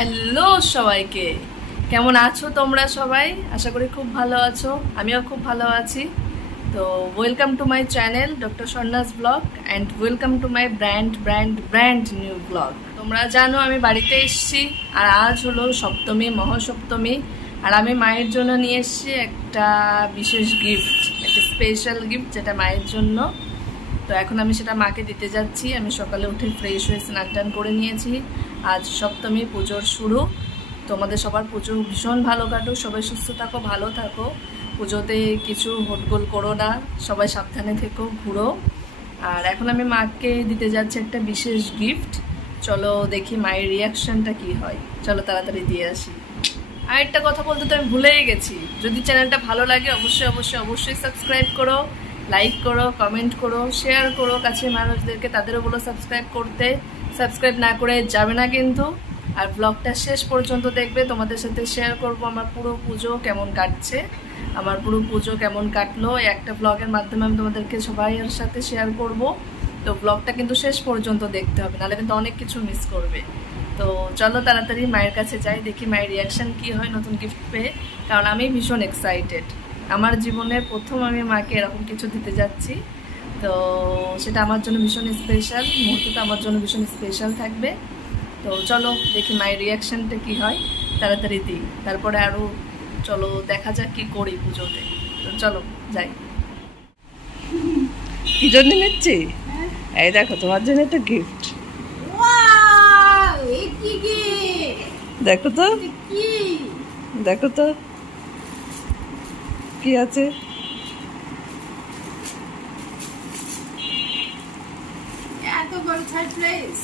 Hello সবাইকে, কেমন আছো তোমরা সবাই? আশা করি খুব ভালো আছো, আমিও খুব ভালো আছি। তো welcome to my channel doctor স্বর্ণাস blog and welcome to my brand new blog. তোমরা জানো আমি বাড়িতে এসেছি, আর আজ হলো সপ্তমী, মহাসপ্তমী। আর আমি মায়ের জন্য নিয়ে এসেছি একটা বিশেষ গিফট, একটা স্পেশাল গিফট, যেটা মায়ের জন্য। তো এখন আমি সেটা মাকে দিতে যাচ্ছি। আমি সকালে উঠে ফ্রেশ হয়ে স্নান টান করে নিয়েছি। আজ সপ্তমী, পুজোর শুরু। তোমাদের সবার পুজো ভীষণ ভালো কাটুক, সবাই সুস্থ থাকো, ভালো থাকো। পুজোতে কিছু হটগোল করো না, সবাই সাবধানে থেকো, ঘুরো। আর এখন আমি মাকে দিতে যাচ্ছি একটা বিশেষ গিফট। চলো দেখি মায়ের রিয়াকশানটা কি হয়। চলো তাড়াতাড়ি দিয়ে আসি। আর একটা কথা বলতে তো আমি ভুলেই গেছি, যদি চ্যানেলটা ভালো লাগে অবশ্যই সাবস্ক্রাইব করো, লাইক করো, কমেন্ট করো, শেয়ার করো কাছের মানুষদেরকে, তাদেরও বলো সাবস্ক্রাইব করতে। সাবস্ক্রাইব না করে যাবে না কিন্তু। আর ব্লগটা শেষ পর্যন্ত দেখবে, তোমাদের সাথে শেয়ার করব আমার পুরো পুজো কেমন কাটছে, আমার পুরো পুজো কেমন কাটলো। একটা ব্লগের মাধ্যমে আমি তোমাদেরকে সবাইয়ের সাথে শেয়ার করব। তো ব্লগটা কিন্তু শেষ পর্যন্ত দেখতে হবে, নাহলে কিন্তু অনেক কিছু মিস করবে। তো চলো তাড়াতাড়ি মায়ের কাছে যাই, দেখি মায়ের রিয়াকশান কী হয় নতুন গিফট পেয়ে। কারণ আমি ভীষণ এক্সাইটেড, আমার জীবনের প্রথম আমি মাকে এরকম কিছু দিতে যাচ্ছি। তো সেটা আমার জন্য ভীষণ স্পেশাল, মুহূর্তটা আমার জন্য ভীষণ স্পেশাল থাকবে। তো চলো দেখি মায়ের রিয়াকশানটা কী হয়, তাড়াতাড়ি দিই, তারপরে আরও চলো দেখা যাক কী করি পুজোতে। তো চলো যাই। কী জন্য নিচ্ছি? এই দেখো তোমার জন্য একটা গিফট। দেখো তো, দেখো তো কি আছে। এত বড় সারপ্রাইজ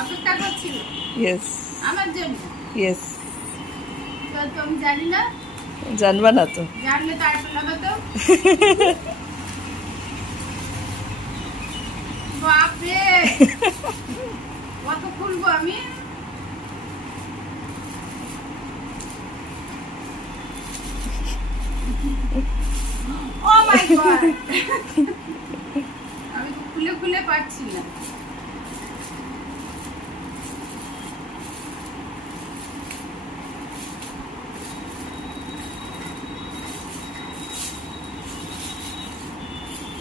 অপেক্ষা করছিল ইয়েস, আমার জন্য। ইয়েস। তো তুমি জানি না? জানবা না তো? জানলে তো আর শোনাবে তো। বাপরে, কত খুলবো আমি। ও মাই গড, আমি তো খুলে খুলে পাচ্ছি না।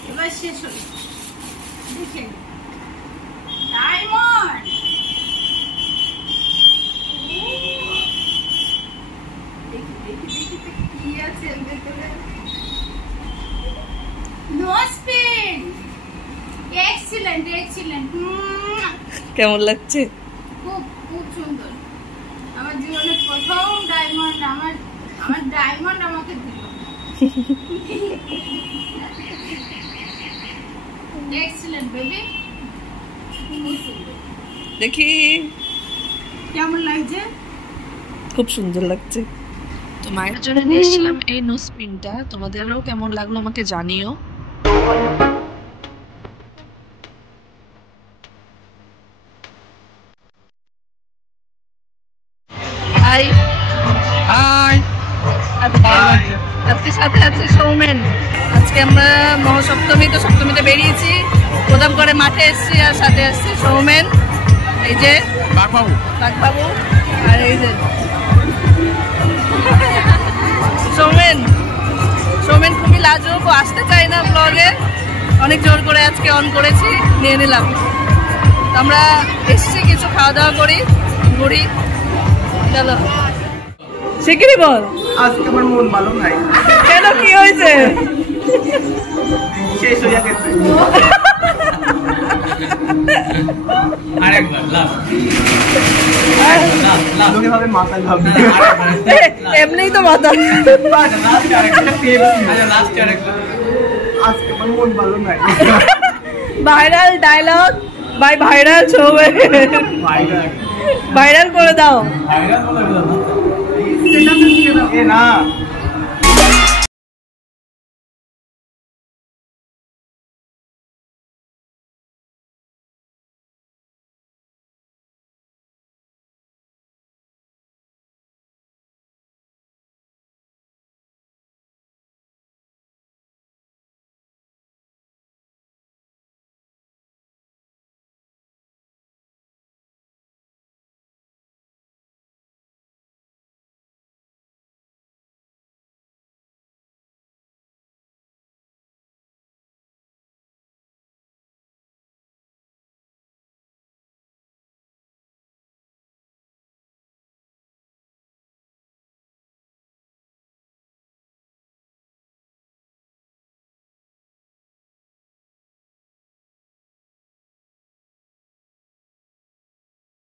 এবার শেষ হলো, দেখেন ডায়মন্ড। দেখি দেখি দেখি তো কি আছে এর ভেতরে। Nose pin, excellent excellent. কেমন লাগছে? খুব খুব সুন্দর। আমার জীবনের প্রথম ডায়মন্ড, আমার আমার ডায়মন্ড আমাকে দিল। এক্সিলেন্ট বেবি, খুব সুন্দর। দেখি কেমন লাগছে? খুব সুন্দর লাগছে। তো মায়ের জন্য নিয়ে এসেছিলাম এই নোজপিনটা, তোমাদেরও কেমন লাগলো আমাকে জানিও। হাই হাই, আজকে সাথে আছে সৌমেন। আজকে আমরা মহাসপ্তমী, তো সপ্তমীতে বেরিয়েছি, প্রথম করে মাঠে এসেছি, আর সাথে আসছে সৌমেন, এই যে বাঘবাবু, আর এই যে সৌমেন। সৌমেন খুবই লাজুক, ও আসতে চায় না ব্লগে, অনেক জোর করে আজকে অন করেছি, নিয়ে নিলাম। তো আমরা এসছি কিছু খাওয়া দাওয়া করি, ঘুরি। চলো শিগগিরই বল। আজকে আমার মন ভালো নাই। কেন, কি হয়েছে? শেষ হয়ে গেছে। আরেকবার লাস্ট লোকে ভাবে মাথায় ভাববে। এমনিই তো মাথা। লাস্ট আরেকবার। আজকে আমার মন ভালো নাই। ভাইরাল ডায়লগ বাই ভাইরাল ছবি, ভাইরাল করে দাও। এ না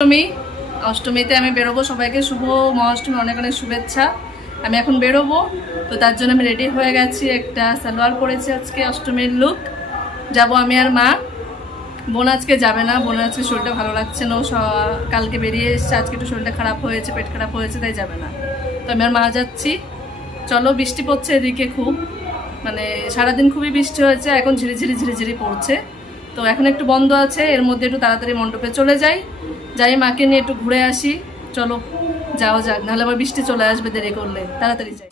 অষ্টমী, অষ্টমীতে আমি বেরোবো, সবাইকে শুভ মহাষ্টমী অনেক অনেক শুভেচ্ছা। আমি এখন বেরোবো, তো তার জন্য আমি রেডি হয়ে গেছি, একটা সালোয়ার পরেছি, আজকে অষ্টমীর লুক। যাব আমি আর মা। বোন আজকে যাবে না, বোনের আজকে শরীরটা ভালো লাগছে না, ও কালকে বেরিয়ে এসছে, আজকে একটু শরীরটা খারাপ হয়েছে, পেট খারাপ হয়েছে, তাই যাবে না। তো আমি আর মা যাচ্ছি। চলো, বৃষ্টি পড়ছে এদিকে খুব, মানে সারাদিন খুবই বৃষ্টি হয়েছে, এখন ঝিরিঝিরি ঝিরিঝিরি পড়ছে। তো এখন একটু বন্ধ আছে, এর মধ্যে একটু তাড়াতাড়ি মণ্ডপে চলে যাই মাকে নিয়ে একটু ঘুরে আসি। চলো যাওয়া যাক, নাহলে আবার বৃষ্টি চলে আসবে দেরি করলে, তাড়াতাড়ি যাই।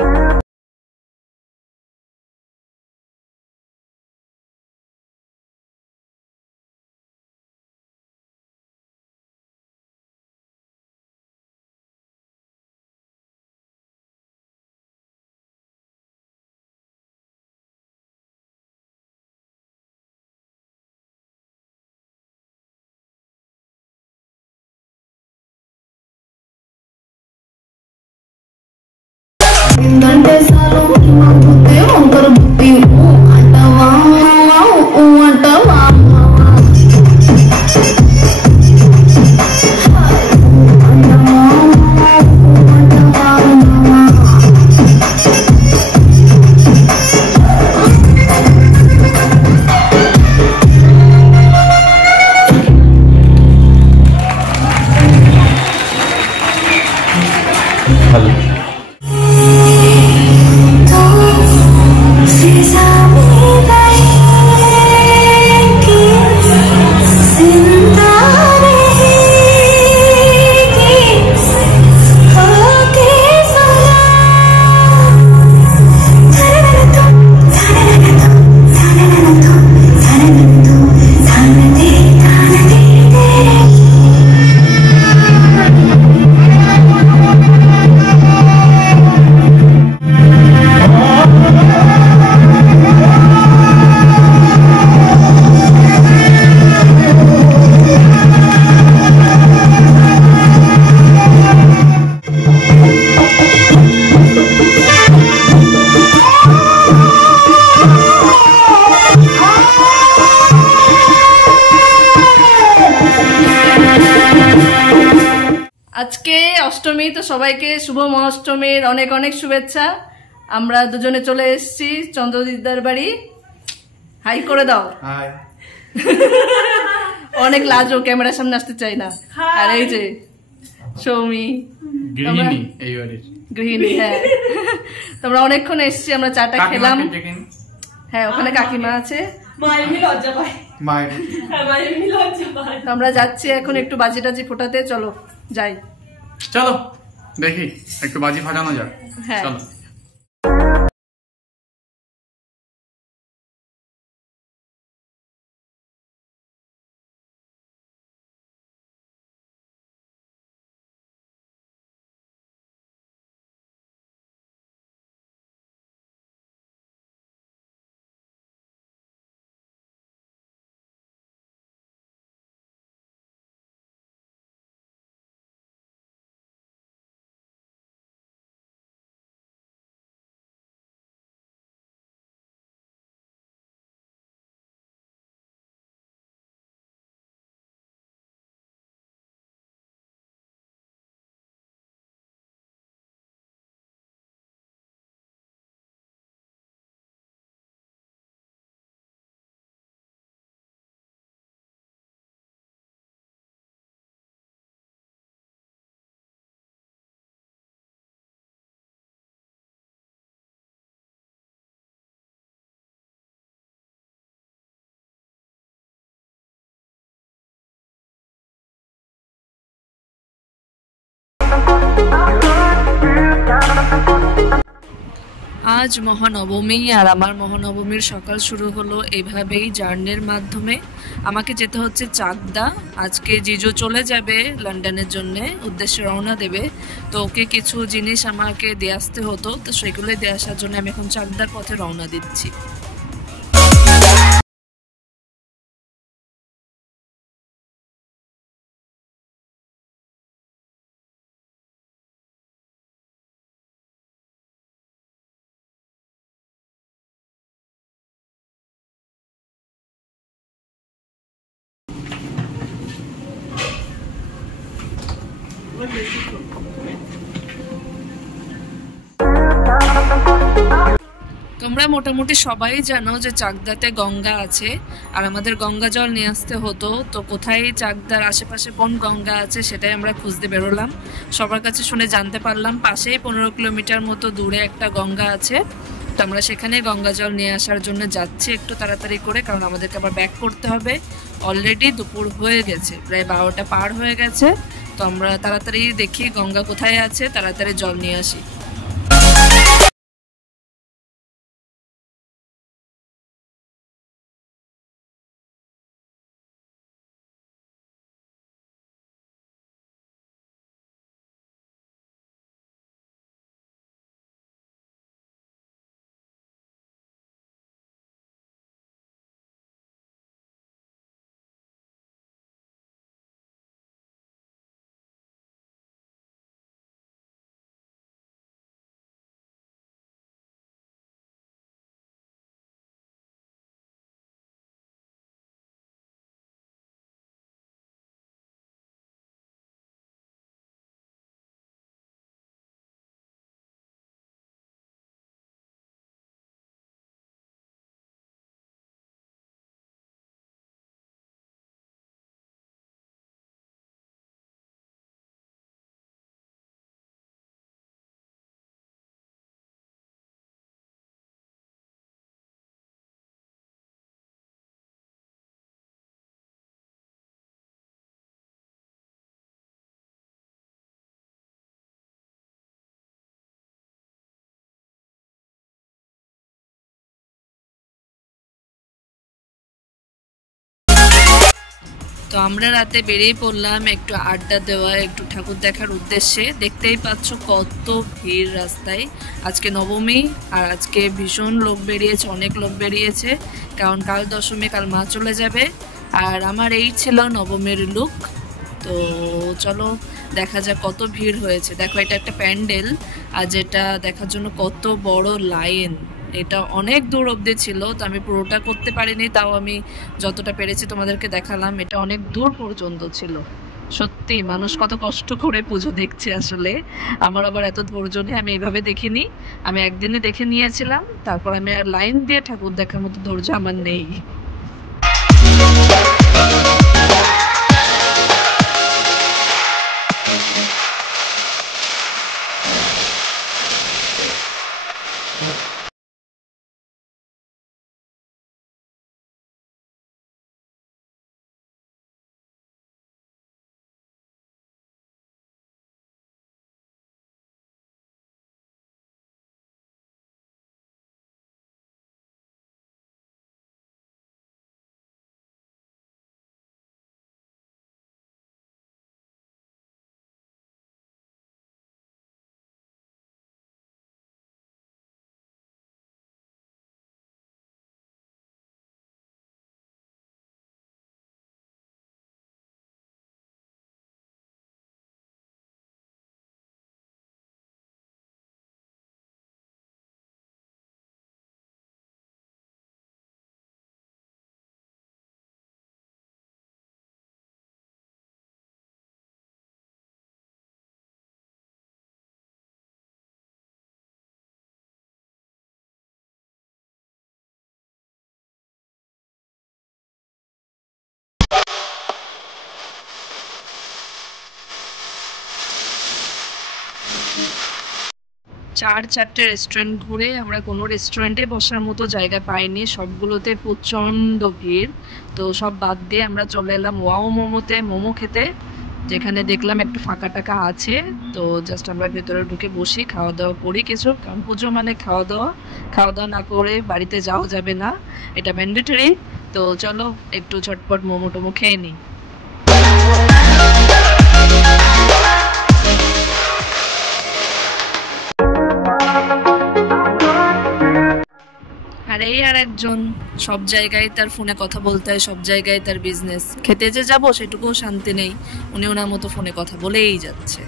আজকে অষ্টমী, তো সবাইকে শুভ মহাষ্টমীর অনেক অনেক শুভেচ্ছা। আমরা দুজনে চলে এসেছি চন্দ্রদিদার বাড়ি। হাই করে দাও। হাই। অনেক লাজও, ক্যামেরার সামনে আসতে চাই না। আর এই যে সৌমি, গৃহিণী, এই বাড়ির গৃহিণী। হ্যাঁ, তোমরা অনেকক্ষণ এসছি, আমরা চাটা খেলাম। হ্যাঁ, ওখানে কাকিমা আছে। আমরা যাচ্ছি এখন একটু বাজি টাজি ফোটাতে। চলো যাই, চলো দেখি একটু বাজি ফাটানো যাক। হ্যাঁ। চলো। আজ মহানবমী, আর আমার মহানবমীর সকাল শুরু হলো এইভাবেই জার্নির মাধ্যমে। আমাকে যেতে হচ্ছে চাকদা। আজকে জিজু চলে যাবে লন্ডনের জন্যে, উদ্দেশ্যে রওনা দেবে। তো ওকে কিছু জিনিস আমাকে দিয়ে আসতে হতো, তো সেগুলোই দিয়ে আসার জন্য আমি এখন চাকদার পথে রওনা দিচ্ছি। তোমরা মোটামুটি সবাই জানো যে চাকদাতে গঙ্গা আছে, আর আমাদের গঙ্গা জল নিয়ে আসতে হতো। তো কোথায় চাকদার আশেপাশে কোন গঙ্গা আছে সেটাই আমরা খুঁজতে বেরোলাম। সবার কাছে শুনে জানতে পারলাম পাশেই 15 কিলোমিটার মতো দূরে একটা গঙ্গা আছে। তো আমরা সেখানে গঙ্গা জল নিয়ে আসার জন্য যাচ্ছি একটু তাড়াতাড়ি করে, কারণ আমাদেরকে আবার ব্যাক করতে হবে। অলরেডি দুপুর হয়ে গেছে, প্রায় 12টা পার হয়ে গেছে। তো আমরা তাড়াতাড়ি দেখি গঙ্গা কোথায় আছে, তাড়াতাড়ি জল নিয়ে আসি। তো আমরা রাতে বেরিয়ে পড়লাম একটু আড্ডা দেওয়া, একটু ঠাকুর দেখার উদ্দেশ্যে। দেখতেই পাচ্ছ কত ভিড় রাস্তায়। আজকে নবমী, আর আজকে ভীষণ লোক বেরিয়েছে, অনেক লোক বেরিয়েছে, কারণ কাল দশমী, কাল মা চলে যাবে। আর আমার এই ছিল নবমীর লুক। তো চলো দেখা যাক কত ভিড় হয়েছে। দেখো এটা একটা প্যান্ডেল, আর যেটা দেখার জন্য কত বড় লাইন। এটা অনেক দূর অবধি ছিল, তো আমি পুরোটা করতে পারিনি, তাও আমি যতটা পেরেছি তোমাদেরকে দেখালাম। এটা অনেক দূর পর্যন্ত ছিল। সত্যি মানুষ কত কষ্ট করে পুজো দেখছে আসলে। আমার আবার এত ধৈর্য নেই, আমি এইভাবে দেখিনি। আমি একদিনে দেখে নিয়েছিলাম, তারপর আমি আর লাইন দিয়ে ঠাকুর দেখার মতো ধৈর্য আমার নেই। চারটে রেস্টুরেন্ট ঘুরে আমরা কোনো রেস্টুরেন্টে বসার মতো জায়গা পাইনি, সবগুলোতে প্রচণ্ড ভিড়। তো সব বাদ দিয়ে আমরা চলে এলাম ওয়াও মোমোতে মোমো খেতে, যেখানে দেখলাম একটু ফাঁকা টাকা আছে। তো জাস্ট আমরা ভেতরে ঢুকে বসি, খাওয়া দাওয়া করি কিছু, কারণ পুজো মানে খাওয়া দাওয়া। খাওয়া দাওয়া না করে বাড়িতে যাওয়া যাবে না, এটা ম্যান্ডেটরি। তো চলো একটু ঝটপট মোমো টোমো খেয়ে নিই। আর এই আর একজন, সব জায়গায় তার ফোনে কথা বলতে হয়, সব জায়গায় তার বিজনেস। খেতে যে যাবো সেটুকুও শান্তি নেই, উনি ওনার মতো ফোনে কথা বলেই যাচ্ছে।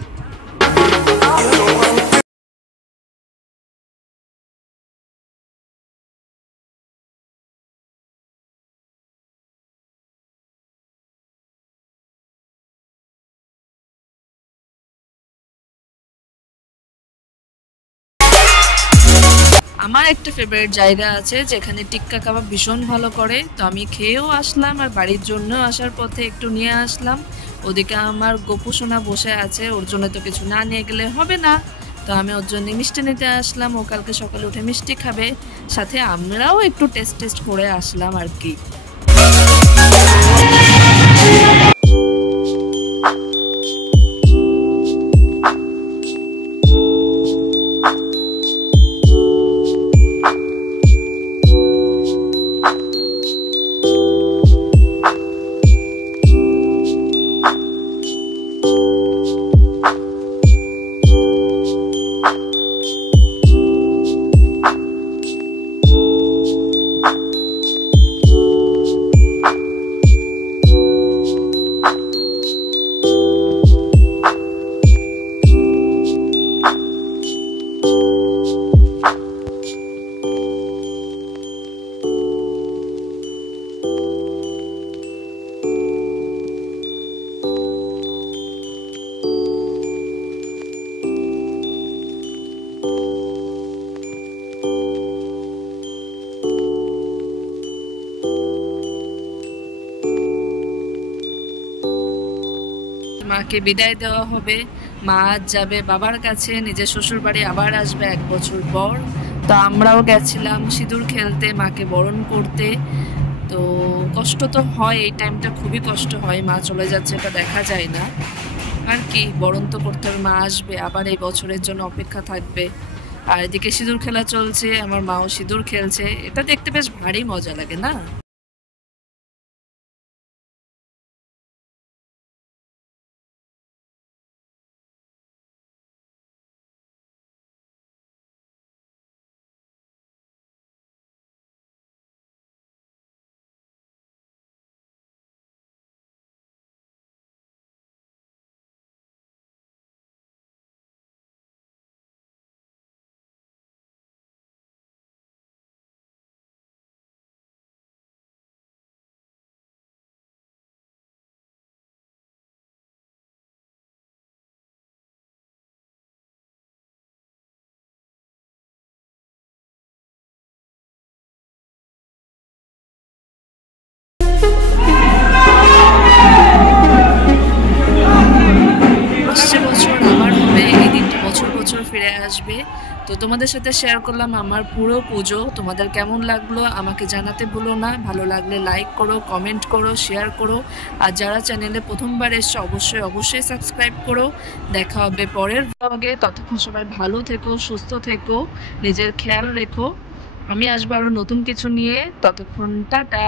আমার একটা ফেভারিট জায়গা আছে যেখানে টিক্কা কাবাব ভীষণ ভালো করে, তো আমি খেয়েও আসলাম আর বাড়ির জন্য আসার পথে একটু নিয়ে আসলাম। ওদিকে আমার গোপু সোনা বসে আছে, ওর জন্য তো কিছু না নিয়ে গেলে হবে না, তো আমি ওর জন্য মিষ্টি নিতে আসলাম। ও কালকে সকালে উঠে মিষ্টি খাবে, সাথে আমরাও একটু টেস্ট করে আসলাম আর কি। মাকে বিদায় দেওয়া হবে, মা আজ যাবে বাবার কাছে, নিজের শ্বশুর বাড়ি আবার আসবে 1 বছর পর। তো আমরাও গেছিলাম সিঁদুর খেলতে, মাকে বরণ করতে। তো কষ্ট তো হয়, এই টাইমটা খুবই কষ্ট হয়, মা চলে যাচ্ছে এটা দেখা যায় না আর কি। বরণ তো করতে হবে, মা আসবে আবার এই বছরের জন্য অপেক্ষা থাকবে। আর এদিকে সিঁদুর খেলা চলছে, আমার মাও সিঁদুর খেলছে, এটা দেখতে বেশ ভারী মজা লাগে না। ফিরে আসবে। তো তোমাদের সাথে শেয়ার করলাম আমার পুরো পুজো। তোমাদের কেমন লাগলো আমাকে জানাতে ভুলো না। ভালো লাগলে লাইক করো, কমেন্ট করো, শেয়ার করো। আর যারা চ্যানেলে প্রথমবার এসছো অবশ্যই সাবস্ক্রাইব করো। দেখা হবে পরের ব্লগে। ততক্ষণ সবাই ভালো থেকো, সুস্থ থেকো, নিজের খেয়াল রেখো। আমি আসবো আরো নতুন কিছু নিয়ে। ততক্ষণ টাটা।